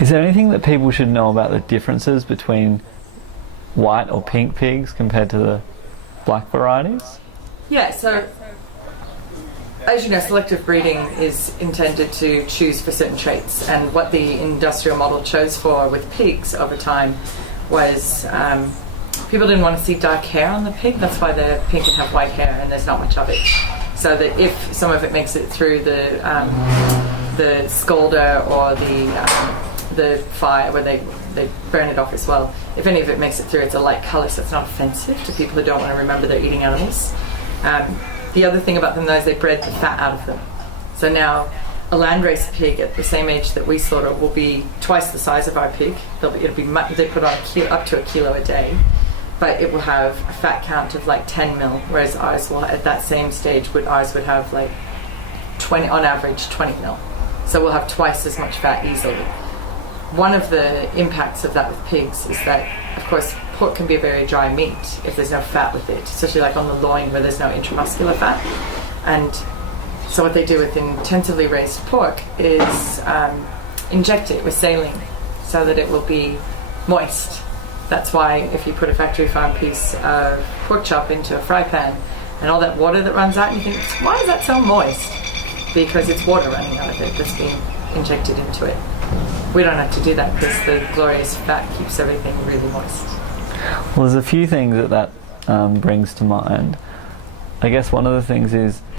Is there anything that people should know about the differences between white or pink pigs compared to the black varieties? Yeah, so as you know, selective breeding is intended to choose for certain traits, and what the industrial model chose for with pigs over time was people didn't want to see dark hair on the pig. That's why they're pink and have white hair, and there's not much of it. So that if some of it makes it through the scalder or the fire where they burn it off as well, if any of it makes it through, it's a light colour, so it's not offensive to people who don't want to remember they're eating animals. The other thing about them though is they bred the fat out of them. So now a landrace pig at the same age that we slaughter will be twice the size of our pig. They put on up to a kilo a day, but it will have a fat count of like 10 mil, whereas ours will, at that same stage, ours would have like 20, on average 20 mil. So we'll have twice as much fat easily. One of the impacts of that with pigs is that, of course, pork can be a very dry meat if there's no fat with it, especially like on the loin where there's no intramuscular fat. And so what they do with intensively raised pork is inject it with saline so that it will be moist. That's why if you put a factory farm piece of pork chop into a fry pan and all that water that runs out, you think, why is that so moist? Because it's water running out of it that's being injected into it. We don't have to do that because the glorious fat keeps everything really moist. Well, there's a few things that brings to mind. I guess one of the things is